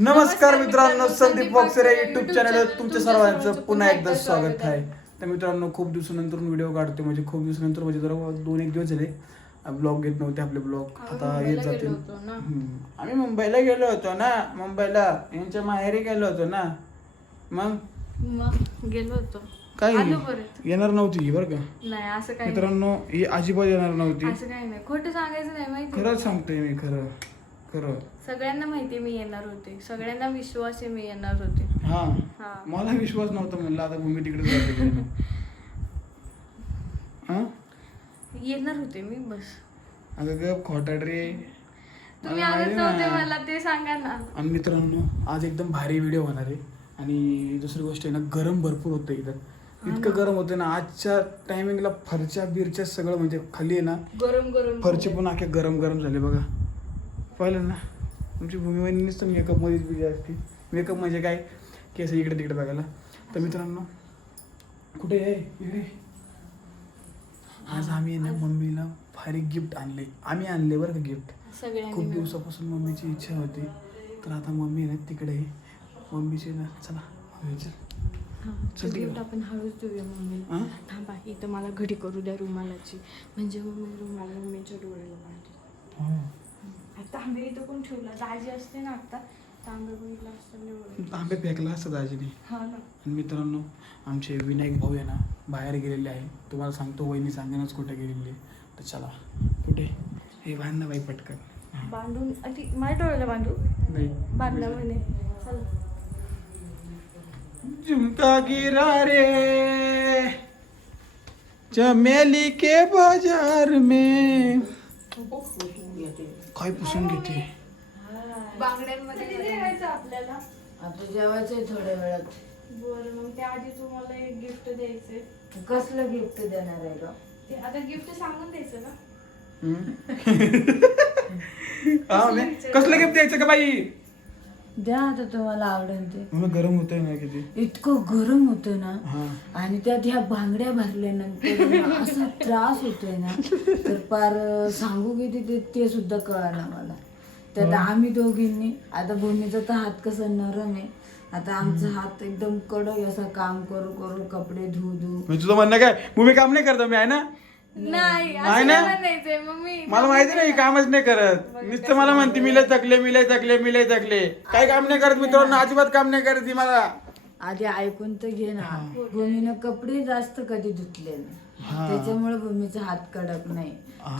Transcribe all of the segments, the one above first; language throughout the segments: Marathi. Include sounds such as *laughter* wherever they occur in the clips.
नमस्कार मित्रांनो संदीप बॉक्सरे युट्यूब चॅनल तुमच्या सर्वांचं पुन्हा एकदा स्वागत आहे. तर मित्रांनो खूप दिवसानंतर व्हिडिओ काढते म्हणजे खूप दिवसानंतर म्हणजे जरा दोन एक दिवस झाले. ब्लॉग घेत नव्हते आपले ब्लॉग आता येत जातील. आम्ही मुंबईला गेलो होतो ना. मुंबईला. यांच्या माहेरी गेलो होतो ना. मग? गेलो होतो. काय येणार नव्हती ही बरं का. असं. मित्रांनो ही अजिबात येणार नव्हती. असं काही नाही. खोटं सांगायचं नाही खरंच सांगतोय मी खरं. खरं. सगळ्यांना माहिती मी येणार होते. सगळ्यांना विश्वास आहे मी येणार होते. हा. हा. मला विश्वास नव्हता म्हणलं आता भूमी तिकडे जाते *laughs* हा? येणार होते मी बस. अगं ग खोटाड रे. तुम्ही मला आलत माहिती नव्हते ना. मला ते सांगा ना. आणि मित्रांनो आज एकदम भारी व्हिडिओ होणार आहे. आणि दुसरी गोष्ट आहे ना गरम भरपूर होतं इथं. इतकं गरम होतं ना आजच्या टायमिंगला फरच्या बिरच्या सगळं म्हणजे खाली आहे ना गरम गरम. फरचे पण अख्खे गरम गरम झाले बघा. पाहिलं ना तुमची भूमीवाहिनीच तर मेकअपमध्येच बिझी असते. मेकअप म्हणजे काय? केस इकडे तिकडे बघायला. तर मित्रांनो कुठे आहे? इकडे. आज आम्ही ना मम्मीला भारी गिफ्ट आणले. आम्ही आणले बरं का गिफ्ट खूप. दिवसापासून मम्मीची इच्छा होती. तर आता मम्मी आहे ना तिकडे मम्मीची ना चला आहे. आपण हळूच देऊया मम्मीला हा? थांबा इथं मला घडी करू द्या रुमालाची. म्हणजे मम्मी रुमाल मम्मीच्या डोळ्याला बांधेल आंबे इथं कोण ठेवला? दाजी असते ना आता. तांबे बघितला असतं फेकला असतं दाजीने. हा ना. आणि मित्रांनो आमचे विनायक भाऊ आहे ना बाहेर गेलेले आहे. तुम्हाला सांगतो वहिनी सांगेनच कुठे गेलेली. आहे तर चला कुठे? हे बांध ना बाई पटकन. बांधून अति माझ्या डोळ्याला बांधू? नाही. बांधला म्हणे. चल. झुमका गिरा रे. चमेली के बाजार में. काय पुसून घेते? बांगड्यांमध्ये किती द्यायचं आपल्याला? आता जेवायचंय थोड्या वेळात. बरं मग त्या आधी तुम्हाला एक गिफ्ट द्यायचंय. कसलं गिफ्ट देणार आहे ग? ते आता गिफ्ट सांगून द्यायचं ना. *laughs* हा नाही. कसलं गिफ्ट द्यायचं का बाई? द्या आता तुम्हाला आवडेल ते. गरम होतंय ना किती? इतकं गरम होतं ना. हा. आणि त्यात ह्या बांगड्या भरल्यानंतर ना असा त्रास होतोय ना. तर पार सांगू किती ते ते सुद्धा कळालं मला. त्यात आम्ही दोघींनी आता भूमीचा तर हात कसा नरम आहे. आता आमचा हात एकदम कडक असा काम करू करू कपडे धू धू. म्हणजे तुझं म्हणणं काय? भूमी काम नाही करतो मी आहे ना? नाही नाही असं ना? मला मला माहिती नाही कामच नाही करत. नुसतं मला म्हणते मी लय थकले मी लय थकले मी लय थकले. काय काम नाही करत मित्रांनो अजिबात काम नाही करत ती मला. आधी ऐकून तर घे ना. भूमीनं कपडे जास्त कधी धुतले नाही. त्याच्यामुळे भूमीचा हात कडक नाही.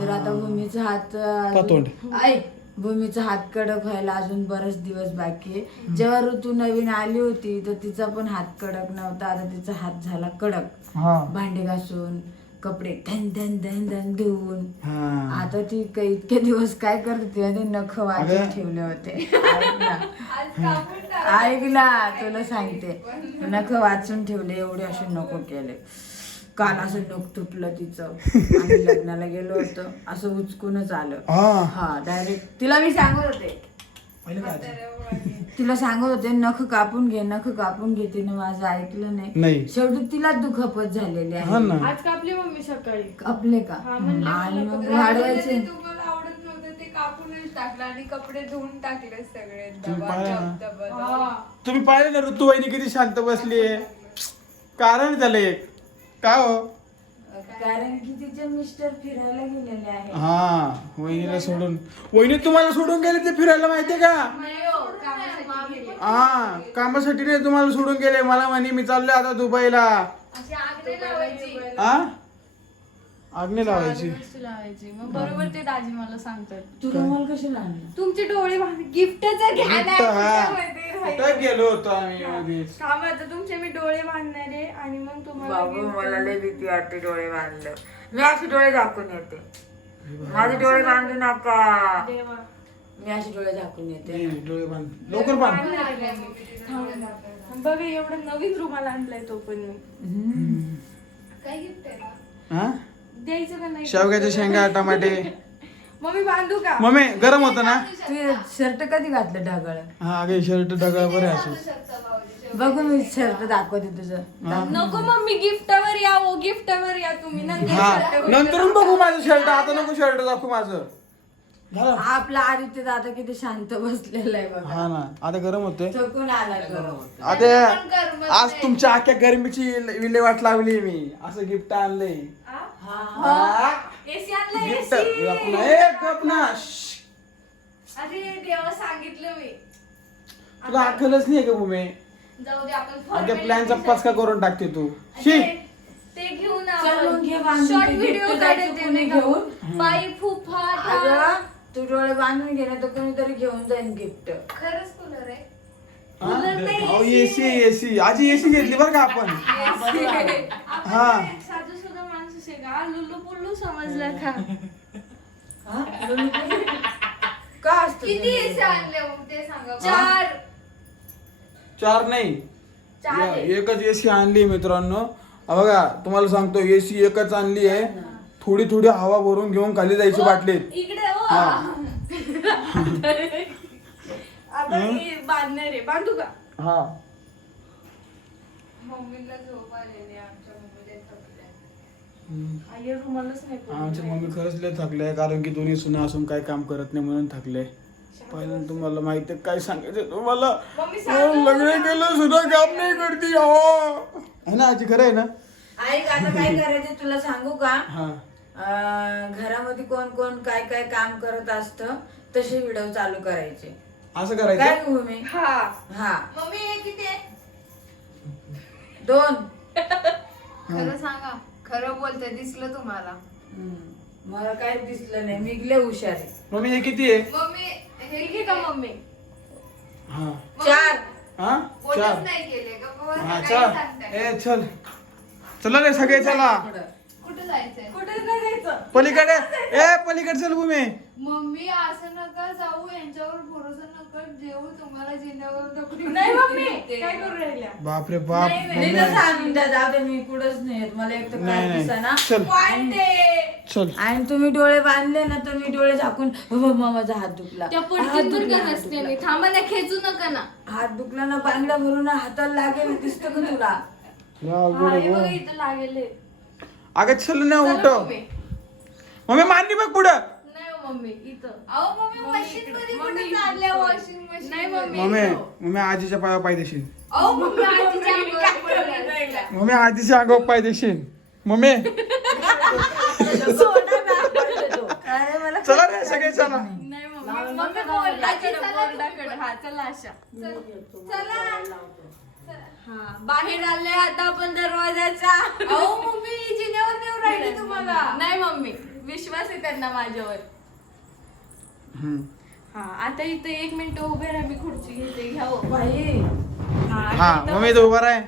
तर आता भूमीचा हात अं, पातोंड. ऐक भूमीचा हात कडक व्हायला अजून बरेच दिवस बाकी आहे. जेव्हा ऋतू नवीन आली होती तर तिचा पण हात कडक नव्हता. आता तिचा हात झाला कडक. हा. भांडे घासून कपडे धन धन धन धन धुवून. हा. आता ती काही इतके दिवस काय करते आणि नख वाजत अगं. ठेवले होते. ऐक ना. ऐक ना. तुला सांगते. नख वाचून ठेवले एवढे असे नको केले. काल असं नख तुटलं तिचं. आम्ही लग्नाला गेलो होतो. असं उचकूनच आलं. हा. हा डायरेक्ट तिला मी सांगत होते. तिला सांगत होते नख कापून घे नख कापून घे तिने माझं ऐकलं नाही. नाही. शेवटी तिला दुखापत झालेली हा आहे ना. आज कापली मम्मी सकाळी? आपले का? हा, म्हणलं आणि मग वाढवायचे. तुम्हाला आवडत नव्हतं ते कापूनच टाकलं आणि कपडे धुवून टाकले सगळे. तुम्ही दबा पाहिलं ना? दब दबा तुम्ही पाहिलं ना ऋतुवाहिनी किती शांत बसली कारण त्याला एक. का हो? कारण की तिचे मिस्टर फिरायला गेलेले आहे हा वहिनीला सोडून. वहिनी तुम्हाला सोडून गेले ते फिरायला माहितीये का? हा कामासाठी नाही तुम्हाला सोडून गेले. मला म्हणे मी चाललोय आता दुबईला. हा लावायची. वस्तू लावायची. मग बरोबर ते दाजी मला सांगतात. तू रुमाल कशाला आणला तुमचे डोळे गिफ्ट, हा. कुठं गेलो होतो आम्ही मध्येच आता तुमचे मी डोळे बांधणार आहे आणि मग तुम्हाला बाबू gift मला लय भीती वाटते डोळे बांधलं मी असे डोळे झाकून येते. माझे डोळे बांधू नका. देवा. मी असे डोळे झाकून येते. नाही, डोळे बांध लवकर बांध. बघा एवढं नवीन रुमाल आणलाय तो पण मी. काय गिफ्ट आहे का? हा? द्यायचं का नाही? शेवग्याच्या शेंगा टमाटे. मम्मी बांधू का? मम्मी गरम होतं ना? तू शर्ट कधी घातलं ढागळ? हा अगे शर्ट ढगाळ बरे असं बघू मी शर्ट दाखवते तुझं. नको मम्मी गिफ्टवर या ओ गिफ्टवर या तुम्ही. नंतर हा shirt वर नंतरून बघू माझं शर्ट. आता नको शर्ट दाखवू माझं. झालं? हा आपला आदित्य दादा किती शांत बसलेला आहे बघा. हा ना आता गरम होते थकून आला तो. आता आज तुमच्या आख्या गरमीची विल्हेवाट लावली मी. असं गिफ्ट आणलंय. एसी आणलं गिफ्ट. एसी. ए गप ना श्श्श. अरे देवा सांगितलं मी. तुला अक्कलच नाही का भूमे? जाऊ दे आपण अख्या formality प्लॅनचा साठी- पचका करून टाकते तू. शी. ते- ते घेऊन चल मग घे बांधून शॉर्ट ते व्हिडिओ जायचं कोणी घेऊन? फुफा अगं, तू डोळे बांधून घे ना तर कोणीतरी घेऊन जाईन गिफ्ट. खरंच कूलर आहे. एसी एसी आजी एसी घेतली बरं का आपण? हा. साधू आहे का लुल्लू पुल्लू समजला का का असतं किती ते? एसी आणले मग ते सांगा चार. चार नाही. चार या- आहे. एकच एसी आणली मित्रांनो. हा बघा तुम्हाला सांगतो एसी एकच आणली आहे. थोडी थोडी हवा भरून घेऊन खाली जायची बाटलीत. इकडे हो. हा. आता मी बांधणार आहे. बांधू का? हा. मम्मीला झोप आलेली आहे. आई रुमालच नाही पडलं. आमची मम्मी खरंच लय थकले कारण की दोन्ही सुना असून काही काम करत नाही म्हणून थकले. पहिल्यांदा तुम्हाला माहिती आहे काय सांगायचं तुम्हाला? मम्मी अहो, सांग लग्न केलं सुद्धा काम नाही करते अहो. है ना आजी खरं आहे ना? ऐक आता काय *laughs* करायचं तुला सांगू का? हा. अं, घरामध्ये कोण कोण काय काय काम करत असतं तसे व्हिडिओ चालू करायचे. असं काय करायचं घेऊ मी हा. हा. मम्मी हे किती आहे? दोन. *laughs* खरं सांगा. खरं बोलते दिसलं तुम्हाला. हम्म. मला काय दिसलं नाही. मी लय हुशार आहे. मम्मी हे किती आहे? मम्मी हे किती का? मम्मी? हा. चार. हा? बोलच चार. नाही केले का बाबा, हा काही चल सांगताय. ए चल. चला रे सगळे चला. कुठं जायचंय? कुठे नाही जायचं? पलीकडे. ए पलीकडे चल भूमी मम्मी असं नका जाऊ यांच्यावर भरोसा नका जेऊ तुम्हाला जिन्यावर ढकलून नाही मम्मी. काय करू राहिल्या? बापरे बाप नाही, नाही, मी मम्मी. तर सहा मिनिटात जाऊ दे मी कुठंच नाही येत. मला एक तर नाही काय दिसेना नाही चल. पॉइंट आहे. चल. आणि तुम्ही डोळे बांधले ना तर मी डोळे झाकून बाबा माझा हात दुखला. त्या हात पडकीत दुखला, बरं का हात नसते दुखला. मी थांबा ना खेचू नका ना. हात दुखला ना बांगड्या भरून हाताला लागेल दिसतं का तुला? हा, हे बघा. इथं लागेल. अगं चल ना उठ चला मम्मी. मम्मी मांडी बघ पुढं. नाही मम्मी इथं. अहो मम्मी मम्मी मशीन इकडे. मध्ये मम्मी कुठे चालल्या इकडे. वॉशिंग मशीन नाही, मम्मी. मम्मी इथं. मम्मी आजीच्या पाया पाय देशील अहो मम्मी आजीच्या अंगावर राहिल्या? मम्मी आजीच्या अंगावर पाय देशील मम्मी अरे मला चला रे सगळे चला. नाही. मम्मी मम्मी बोर्डाकडे बोर्डाकडे हा चला अशा चला. हा. बाहेर आले आता आपण दरवाजाचा अहो मम्मी जिन्यावर नेऊ राहिली तुम्हाला. नाही मम्मी. विश्वास आहे त्यांना माझ्यावर. हा आता इथं एक मिनिट उभे राहा मी खुर्ची घेते घ्या हो. बाई. हा मम्मी तो उभा राह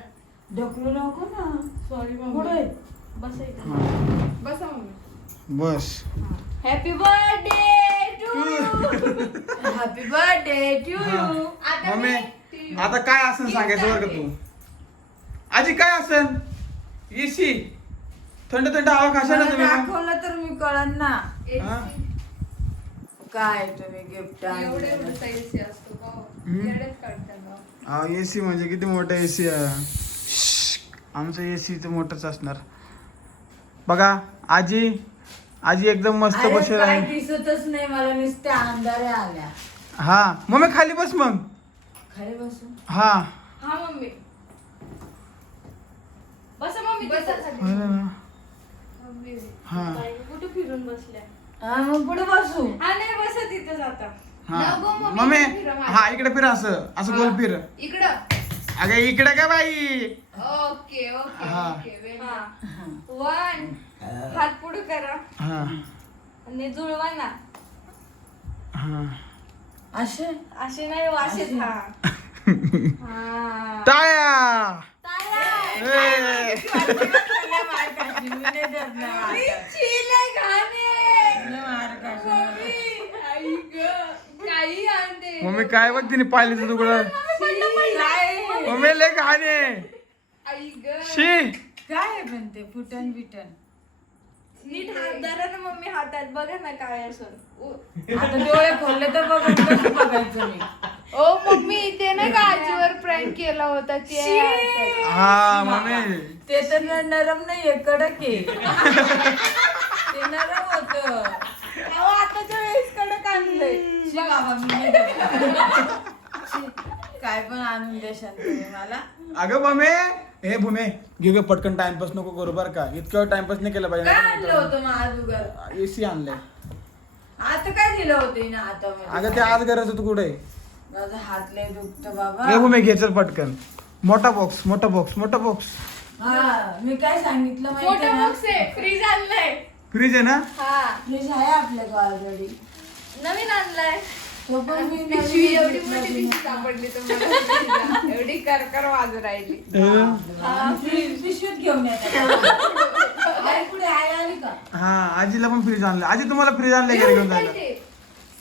ढकलू नको ना. सॉरी पुढे. मम्मी बस इथं. हा. बसा mummy. Bus. Happy birthday to happy birthday to हा. यू आता मम्मी मी आता काय असं सांगायचं बरं का तू? आजी काय असन एसी थंड थंड हवा ना तुम्ही? मग. दाखवलं तर मी कळन ना. हा? काय तुम्ही गिफ्ट एवढे एवढं एसी असतो का हो? हम्म. येडेच काढतात का? हा एसी म्हणजे किती मोठा एसी आहे? आमचं एसी तर मोठंच असणार. बघा आजी आजी एकदम मस्त बसेल काय आहे. दिसतच नाही मला नुसत्या अंधाऱ्या आल्या. हा मम्मी खाली बस मग. खाली बसू हा. हा मम्मी. बसा मम्मी बसा. बरं ना. मम्मी हा. बाई, कुठे फिरून बसल्या? हा मग पुढे बसू. हा नाही बसा तिथं जाता हा. नको मम्मी, मम्मी इकडे फिरा माझ्या. हा इकडे फिर असं असं गोल फिर. इकडं. अगं इकडे का बाई. ओके ओके हा. ओके हा. वन हात पुढे करा. हा. आणि जुळवा ना. हा. असे? असे नाही वाशेत *laughs* हा. हा टाळ्या. ए. आणते मम्मी काय बघ तिने पाहिलं तुकडं मम्मी लय घाणे आई ग शी. काय आहे पण ते फुटन बिटन नीट हात धरा ना मम्मी हातात. बघा ना काय असं. आता डोळे खोलले तर बघ कसं बघायचं मी. ओ मम्मी ते नाही का आजीवर प्रँक केला होता? ते आहे. हा मम्मी. ते तर न- नरम नाहीये कडक आहे. *laughs* ते नरम होत. अहो, आताच्या वेळेस कडक आणलंय. शी बाबा, मी नाही देणार. शी, काय पण आणून देशाल तुम्ही मला. अगं भूमे हे भूमे घे गे पटकन टाइमपास नको करू बरं का. इतकं टाइमपास नाही केलं काय आणलं पाहिजे होतं मग आज उगर एसी आणलंय. आता काय दिलं होतं ना आता अगं ते आज गरज होतं कुठे? माझा हात लय दुखतो हे बाबा भूमे घे चल पटकन. मोठा बॉक्स मोठा बॉक्स मोठा बॉक्स हा मी काय सांगितलं माहिती मोठा बॉक्स आहे. फ्रीज आणलाय. फ्रीज आहे ना? हा. फ्रीज आहे आपल्याकडे ऑलरेडी नवीन आणलाय. तो पण मी पिशवी नवीन एवढी घेतला मोठी तिने. पिशवी सापडली तुम्हाला. एवढी करकर वाजू राहिली. आणि फ्रीज पिशवीत घेऊन येतात आई पुढे आई आली का? हा आजीला पण फ्रीज आणलं. आजी तुम्हाला फ्रीज आणलं घरी घेऊन जायला?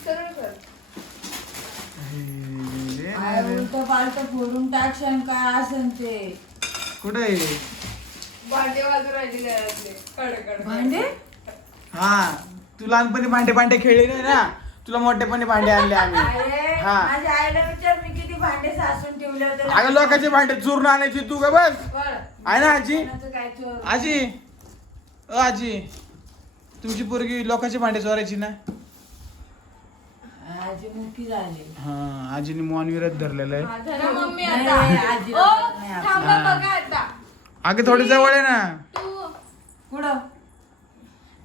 सरळ कर. आई उलट पालट फोडून टाकशन काय असन ते. कुठे भांडे वाजू राहिली घरातले. कडकड. भांडे? हा तू लहानपणी भांडे भांडे खेळले नाही ना? तुला मोठेपणी भांडे आणले आम्ही. *laughs* अरे हा. माझ्या आईला विचार मी किती भांडे सासून ठेवले होते. अगं लोकांचे भांडे चूर्ण आणायची तू का बस. बरं. आहे ना आजी? कोणाचं काय चोर? आजी? अ आजी तुमची पोरगी लोकांचे भांडे चोरायची ना? आजी मुकी झाली. हा आजीने मॉन विरत धरलेलं आहे. धरा मम्मी नाही, आता. नाही, आजी. ओ नाही आता. थांबा हा. बघा आता. अगं थोडी जवळ आहे ना. तू कुठं?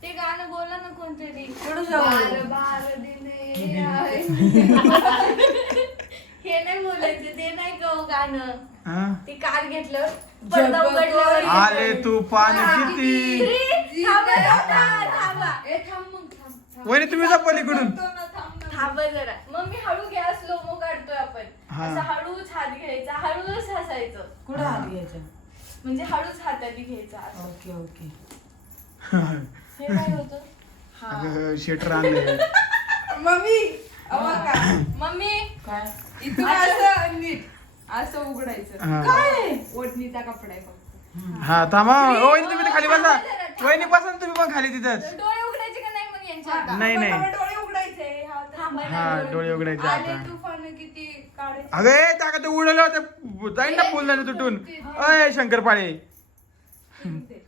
ते गाणं बोला ना कोणतरी. जाऊ? बार बार दिने *laughs* आए. हे नाही बोलायचं ते नाही का हो गाणं? हा? ते कार घेतलं पडदा उघडल्यावर आले तू पाणी किती? थांबा थांबा. थांबा ए थांब मग थांब थांब. वहिनी तुम्ही जा पलीकडून. थांबा जरा. मग मी हळू घ्या स्लो मो काढतोय आपण. हा. असं हळूच हात घ्यायचा हळूच हसायचं. कुठं हात घ्यायचं? म्हणजे हळूच हाताने घ्यायचा असं. Okay okay. *laughs* हे काय होतं? हा. अगं शेटर आणलंय मम्मी अवा मम्मी काय? इथून असं नीट असं उघडायचं. हा. काय? ओढणीचा कपडा आहे फक्त. हा थांबा. वहिनी तुम्ही तर खाली बसा. वहिनी बसा ना तुम्ही पण खाली तिथंच. डोळे उघडायचे का नाही मग यांच्या आता? नाही नाही. डोळे उघडायचे. हा, तर- हा डोळे उघडायचे आले आता. तुफान किती काढायचे? अगं त्या ते उडलं होते. जाईन ना फुलदाणी तुटून. अय शंकरपाळे. *laughs*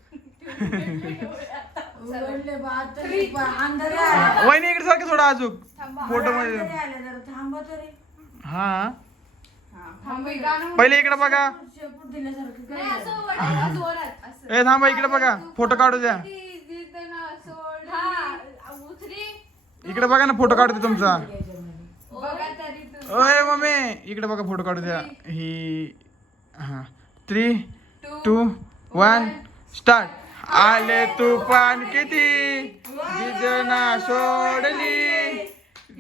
*laughs* उघडले बा आता ते पा- अंधारे आले. वहिनी इकडे सारखं थोडा अजूक फोटो अंधारे मध्ये. आले जरा थांबा तरी. हा. पहिले इकडे बघा. शेपूट दिल्यासारखं नाही, काय असं वडायचं जोरात असं. ए थांबा इकडे बघा. फोटो काढू द्या. ती जिद्दनं सोड हा. उतरी इकडे बघा ना फोटो काढू दे तुमचा. याच्यामध्ये. बघा तरी तू. ओय मम्मी इकडे बघा फोटो काढू द्या. ही हा. थ्री टू वन स्टार्ट आले तुफान किती? बिजना सोडली.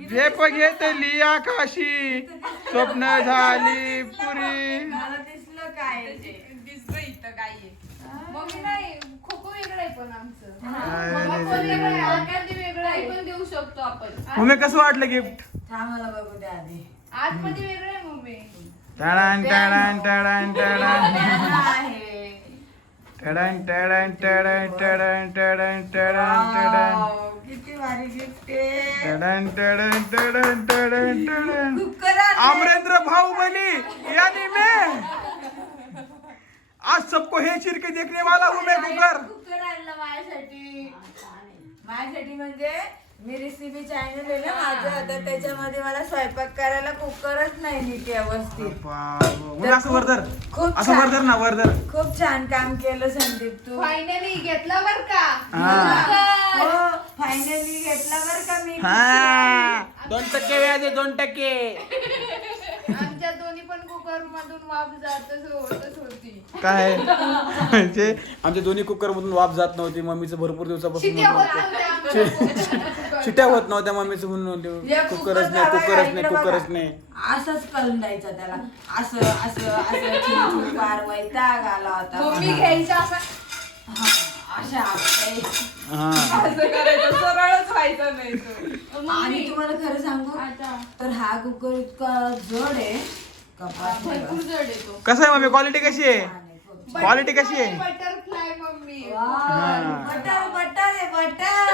झेप घेतली आकाशी. स्वप्न झाली पुरी. मला दिसलं काय? ते. दिसतं इथं काय आहे. मम्मी नाही खो खो वेगळं आहे पण आमचं. मग पण वेगळं आहे, आकार बी वेगळं आहे. पण देऊ शकतो आपण. मम्मी कसं वाटलं गिफ्ट थांबायला बघू द्या आधी. आतमध्ये वेगळं आहे मम्मी. टडान टडान टडान आहे. टडान टडान टडान टडान टडान टडान टडान वाव, किती भारी गिफ्ट आहे. टडान टडान टडान टडान टडान कुकर आणलंय. अमरेंद्र बाहुबली यानी मैं. आज सबको हे चिरके देखने वाला हूँ मैं कुकर कुकर आणलं माझ्यासाठी. माझ्यासाठी म्हणजे मी रेसिपी चॅनल आहे ना माझं आता त्याच्यामध्ये मला स्वयंपाक करायला कुकरच नाही नीट व्यवस्थित. असं वरदर खूप असं छान. वरदर ना वरदर खूप छान काम केलं संदीप तू. फायनली घेतला बर का? हा. हो फायनली घेतला बर का मी. हा. दोन टक्के व्याज आहे दोन टक्के. पण कुकर मधून वाफ जातच होतच होती. काय? म्हणजे आमच्या दोन्ही कुकर मधून वाफ जात नव्हती मम्मीचं भरपूर दिवसापासून शिट्या होत होते. नव्हत्या आमच्या कुकर- शिट्या होत नव्हत्या मम्मीचं म्हणून. या कुकरच कुकर नाही कुकरच नाही. कुकरच नाही. असंच करून द्यायचं त्याला. असं असं असं चिंचू पार वैताग आला होता. मम्मी घ्यायचा असा हा, अशा आपटे. हा. असं करायचं सरळच व्हायचं नाही तो. आणि तुम्हाला खरं सांगू आता तर हा कुकर इतका जड आहे. भरपूर जड येतो कसं आहे मम्मी? क्वालिटी कशी आहे? क्वालिटी कशी आहे? Butterfly mummy. बटर बटर आहे बटर.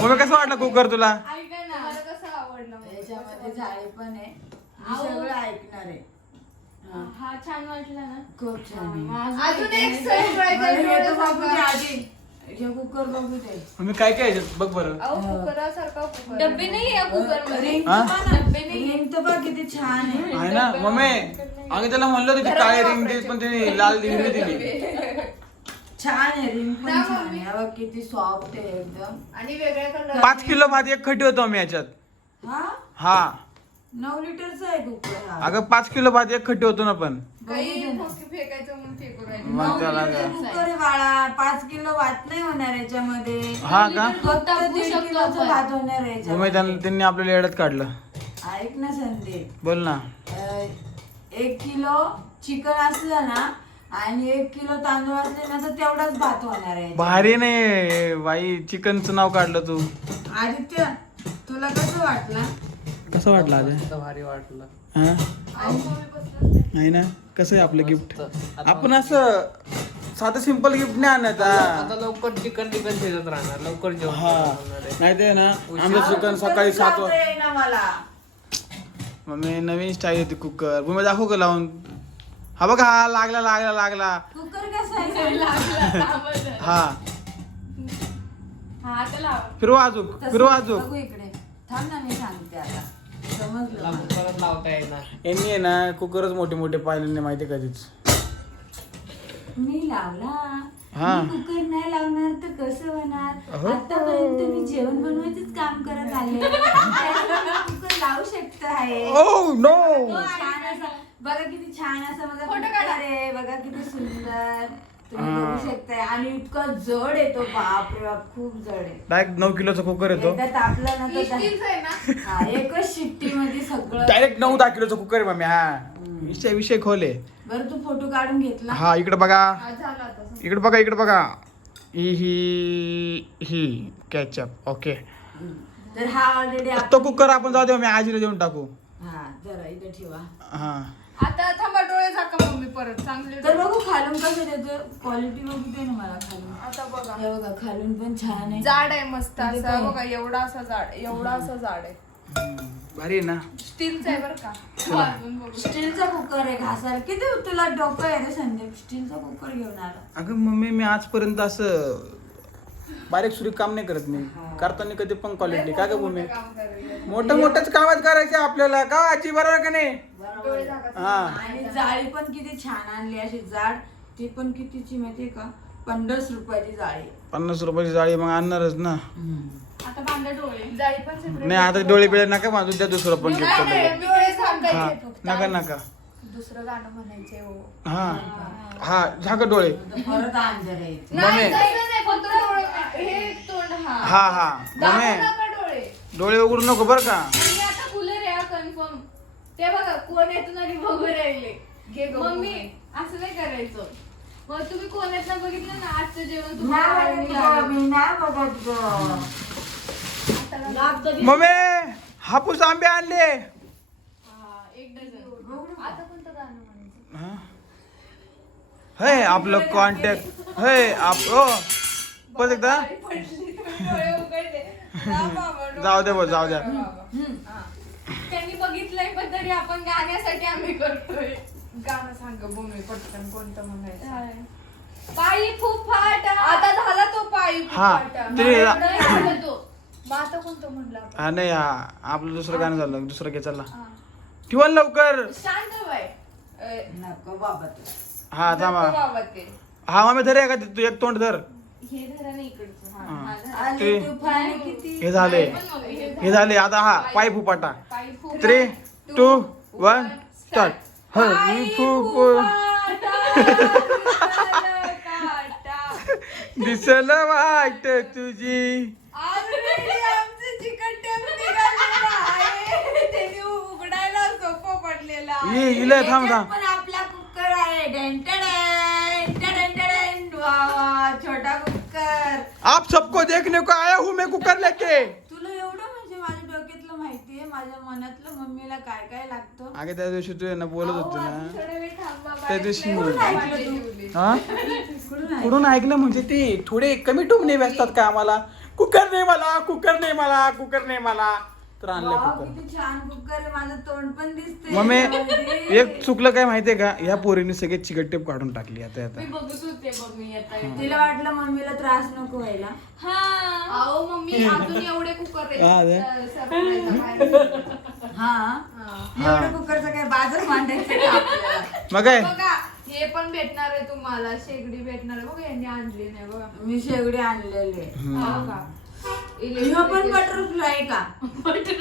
मम्मी कसं वाटलं कुकर तुला? ऐका ना मला कसं आवडलं मम्मी? याच्यामध्ये झाडे पण आहे. मी सगळं ऐकणार आहे. हा, हा छान वाटला ना? खूप छान आहे. अजून एक हे कुकर बघू दे. मम्मी काय काय याच्यात? बघ बरं. अहो कुकरासारखा कुकर डब्बे नाही या कुकर रिंग हा? रिंग तर बघ किती छान आहे. आहे ना? मम्मी अगं त्याला म्हणलं होतं की काळे रिंग दे पण त्याने लाल हिरवी दिली. छान आहे रिंग पण ना, छान मम्मी. आहे. हा बघ किती सॉफ्ट आहे एकदम. आणि वेगळ्या कलर पाच किलो भात एक खटी होतो आम्ही याच्यात. हा? हा. नऊ लिटरचा आहे कुकर हा. अगं पाच किलो भात एक खटी होतो ना पण. काही फुसकी फेकायचं म्हणून फेकू राहिले. मग नऊ त्याला लिटर काय? कुकर आहे बाळा. पाच किलो भात नाही होणार याच्यामध्ये. हा का? फक्त टाकू दीड शकतो किलोचा आपण. भात होणार मम्मी आहे याच्यामध्ये. त्यांना त्यांनी आपल्याला येड्यात काढलं. ऐक ना संदीप. बोल ना. अं, एक किलो चिकन असलं ना आणि एक किलो तांदूळ असले ना तर तेवढाच भात होणार आहे भारी नाही बाई चिकनचं नाव काढलं तू. आदित्य तुला कसं वाटलं? कसं वाटलं आज? भारी वाटलं. हा? आहे ना? कसं आहे आपलं गिफ्ट आपण असं साधं सिंपल गिफ्ट नाही आणत हा. आता लवकर चिकन टिकन शिजत राहणार लवकर जेवण हा. आहे. नाही ते ना आमचं चिकन सकाळी सात वाजता मला. मम्मी नवीन स्टाईल होती कुकर मम्मी दाखव का लावून. हा बघा हा लागला लागला लागला. कुकर कसा आहे? हा. हा आता लावा फिरवा अजून तसं फिरवा अजून. बघू इकडे. थांब ना मी सांगते आता. समजलं लावून मला. परत लावता येणार यांनी आहे ना कुकरच मोठे मोठे पाहिले नाही माहिती कधीच मी लावला हा. मी कुकर नाही लावणार तर कसं होणार. आतापर्यंत मी जेवण बनवायचंच काम करत आले *laughs* कुकर लावू शकत आहे ओ नो छान असं बघा किती छान असं माझा फोटो कुकर काढा. आहे बघा किती सुंदर तुम्ही. बघू शकताय. आणि इतकं जड येतो बाप रे बाप खूप जड आहे. डायरेक्ट नऊ किलोचा कुकर येतो. एकदा तापलं ना तर स्टीलचं आहे ना? हा एकच शिट्टी मध्ये सगळं डायरेक्ट नऊ दहा किलोचा कुकर आहे मम्मी हा. विषय विषय खोले बरं तू फोटो काढून घेतला. हा इकडे बघा. हा, झालं आता समजा. इकडे बघा इकडे बघा. ही ही ही कॅचअप ओके तर हा ऑलरेडी तो कुकर आपण जाऊ दे मी आजीला देऊन टाकू. हा जरा इथे ठेवा. हा. आता थांबा डोळे झाका मम्मी परत. चांगले तर बघू खालून कसं त्याचं क्वालिटी बघू दे ना मला खालून. आता बघा. हे बघा खालून पण छान आहे. जाड आहे मस्त म्हणजे असा. काय? बघा एवढा असा जाड एवढा असा जाड आहे. भारी आहे ना? स्टीलचा आहे बरं का. बघू. स्टीलचा कुकर आहे घासायला. किती तुला डोकं आहे रे संदीप? स्टीलचा कुकर घेऊन आला. अगं मम्मी मी आजपर्यंत असं बारीक सुरीक काम नाही करत मी. करताना कधी पण क्वालिटी का ग मम्मी? काम. मोठं मोठंच कामच करायचे आपल्याला. का आजी बरोबर का नाही? डोळे हा. आणि जाळी पण किती छान आणली अशी जाड. ती पण कितीची माहितीये का? पन्नास रुपयाची जाळी. पन्नास रुपयाची जाळी मग आणणारच ना. आता बांधा डोळे. जाळी पण separate नाही आता डोळे बिळे नका माझू द्या दुसरं पण गिफ्ट नाही, डोळे हा झाकायचे फक्त. नका नका. दुसरं गाणं म्हणायचे हो. हा. हा. झाका डोळे. परत अंधार आहे नाही. मम्मी. तसं नाही फक्त डोळे हे तोंड हा. हा हा. दाबू मम्मी नका डोळे उघडू नको बरं का? आता कूलर आहे कन्फर्म ते बघा कोण येतून आणि बघू राहिले. घे गं मम्मी. असं नाही करायचं. मग तुम्ही बघितलं ना आजचं जेवण तुम्हाला आवडलं. मम्मी हापूस आंबे आणले. हा, एक डझन. आता कोणतं गाणं म्हणायचं? हा? हे आपलं कॉन्टॅक्ट हे आप ओ परत एकदा. डोळे उघडले. जाऊ दे बघ, जाऊ द्या. हा. त्यांनी बघितलंय पण तरी आपण गाण्यासाठी आम्ही करतोय. गाणं सांग भूमी पटकन कोणतं म्हणायचं? पायी फुफाट. आता झाला तो पायी हा, फुफाटा. ते- मग आता कोणतं म्हणलं? हा नाही हा आपलं दुसरं गाणं झालं दुसरं घे चला. हा. ठेवा लवकर. शांत बाय नको बाबा हा थांबा. हा मम्मी धर का तू एक तोंड धर. हे धरा नाही इकडचं हा, हा. हा धरा. आली ते- तुफान किती? हे झाले. हे झाले. आता हा पाय फुपाटा. पायी three two one start Hari फुफू दिसल वाट तुझी. आहे. आहे. ये इले थांब थांब. पण आपला कुकर आहे. डेंटडेन, आप सबको देखने को आया हूँ मैं कुकर लेके तुला एवढं म्हणजे माझ्या डोक्यातलं माहितीये माझ्या मनातलं मम्मीला काय काय लागतं अगे त्या दिवशी तू ना बोलत होती ना थोडा वेळ थांबा. त्या दिवशी. हा? कुठून ऐकलं म्हणजे ते थोडे कमी टोमणे व्यस्तात का आम्हाला कुकर नाही मला कुकर नाही मला कुकर नाही मला तर आणलाय कुकर. किती छान कुकर आहे माझं तोंड पण दिसतंय. मम्मी याच्यामध्ये. एक चुकलं काय माहितीये का? या पोरीने सगळे चिकट टेप काढून टाकली आता आता. मी बघत होते मम्मी आता तिला वाटलं मम्मीला त्रास नको व्हायला. हा. अहो मम्मी अजून एवढे कुकर हा, दे. हा? एवढं कुकरचं काय बाजार मांडायचं का आपल्याला? मग काय? बघा हे पण भेटणार आहे तुम्हाला. शेगडी भेटणार आहे. बघा यांनी आणली नाही बघा. मी शेगडी आणलेले हो का? ह्यो पण बटरफ्लाय का?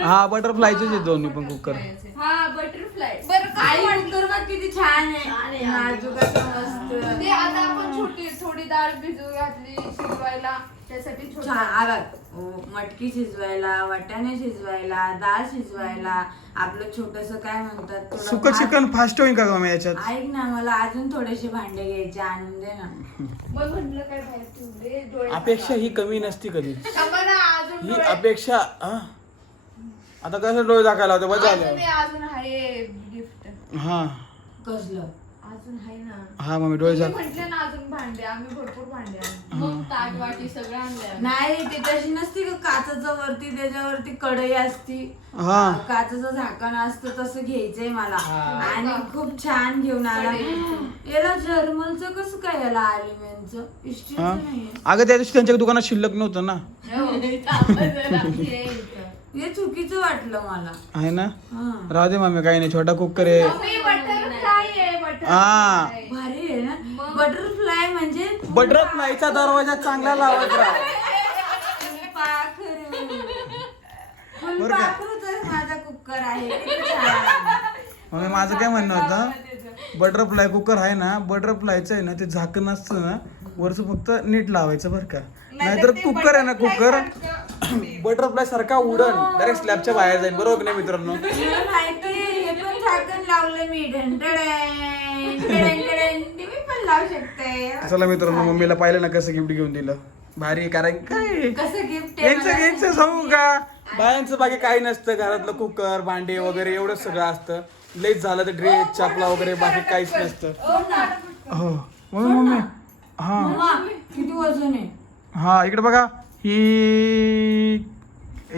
हा बटरफ्लायचेच आहेत दोन्ही पण कुकर हा बटरफ्लाय बरं काय आई कुकर बघ किती छान आहे. नाजूक असं मस्त. ते आता आपण छोटी थोडी डाळ भिजू घातली शिजवायला. त्यासाठी छोटी छान आवाज मटकी शिजवायला वाटाणे शिजवायला डाळ शिजवायला. आपलं छोटस काय म्हणतात थोडं सुक भात. चिकन फास्ट होईल का गं मग याच्यात? ऐक ना मला अजून थोडेसे भांडे घ्यायचे आणून दे ना. मग म्हटलं काय बाहेर ठेवले डोळे अपेक्षा ही कमी नसती कधी. थांबा ना अजून ही डोळे अपेक्षा हा? आता कसं डोळे दाखवायला होते आहे, अजून आहे गिफ्ट हा. कसलं? अजून आहे ना. हा मम्मी डोळे दाख म्हटले ना अजून भांडे आम्ही भरपूर भांडे आणले. मग ताट वाटी सगळं आणलं नाही ते तशी नसती का काचाचं वरती त्याच्यावरती कढई असती. हा. काचाचं झाकण असतं तसं घ्यायचंय मला. हा. आणि खूप छान घेऊन आला. याला जर्मलचं कसं काय याला आलिमेंटचं हा. इस्टीलचं नाहीये. अगं त्या दिवशी त्यांच्या दुकानात शिल्लक नव्हतं ना. *laughs* हे इथं. हे चुकीचं वाटलं मला. आहे ना? हा. राहू दे मम्मी काही नाही छोटा कुकर आहे. मम्मी बटरफ्लाय आहे हा. बटरफ्लाय भारी आहे ना? बटरफ्लाय म्हणजे बटरफ्लायचा दरवाजा चांगला लावायचा पाखरू. बरं का? फुलपाखरूचाच माझा कुकर आहे. किती छान. मम्मी माझं काय म्हणणं होतं? बटरफ्लाय कुकर आहे ना बटरफ्लायचं आहे ना ते झाकण असतं ना वरचं फक्त नीट लावायचं बरं का. नाहीतर कुकर आहे ना कुकर? बटरफ्लाय सारखा. *coughs* उडन. डायरेक्ट स्लॅबच्या बाहेर जाईल बरोबर की नाही मित्रांनो? *laughs* मला माहितीये हे पण झाकण लावलं मी. ढंटडेन, ढंटडेन. तुम्ही पण लावू शकते. चला मित्रांनो मम्मीला पाहिलं ना कसं गिफ्ट घेऊन दिलं. भारी आहे, कारण काय? कसं गिफ्ट यांचं यांचं सांगू का? बायांचं बाकी काही नसतं. घरातलं कुकर भांडे वगैरे एवढं सगळं असतं. लेट झालं तर ड्रेस चापला वगैरे बाकी काहीच नसतं. हो. मम्मी मम्मी हा. किती वजन आहे? हा इकडे बघा. ही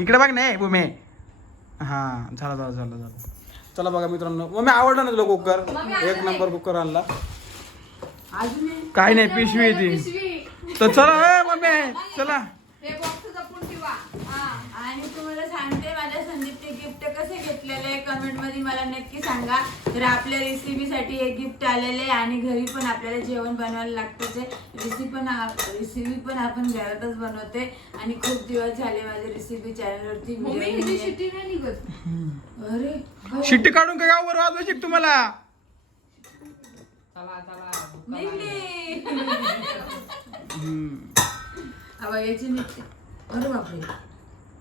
इकडे बघ नाही भूमी हा झालं झालं झालं झालं. चला बघा मित्रांनो. मम्मी आवडला ना तुला कुकर? एक नंबर कुकर आणला? काय नाही पिशवी ती. तर चला मम्मी चला हे बॉक्स जपून ठेवा हा आणि तुम्हाला सांगते माझ्या संदीपचे गिफ्ट कसे घेतलेले कमेंटमध्ये मला नक्की सांगा. तर आपल्या रेसिपीसाठी एक गिफ्ट आलेले आहे आणि घरी पण आपल्याला जेवण बनवायला लागतं ते. रेसिपी पण रेसिपी पण आपण घरातच बनवते. आणि खूप दिवस झाले माझ्या रेसिपी चॅनलवरती. शिट्टी नाही निघत. अरे. शिट्टी काढून काय गाववर वाजवा शिक तुम्हाला? चला चला निघली. *laughs* याची निघते अरे बापरे.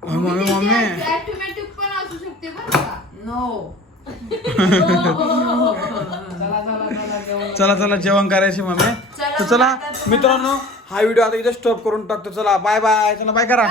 मम्मी मम्मी ऑटोमॅटिक पण असू शकते बरं का? नो *laughs* चला चला चला जेवण चला चला जेवण करायचे मम्मी. चला, तर चला मित्रांनो हा व्हिडिओ आता इथे स्टॉप करून टाकतो. चला बाय बाय चला बाय करा.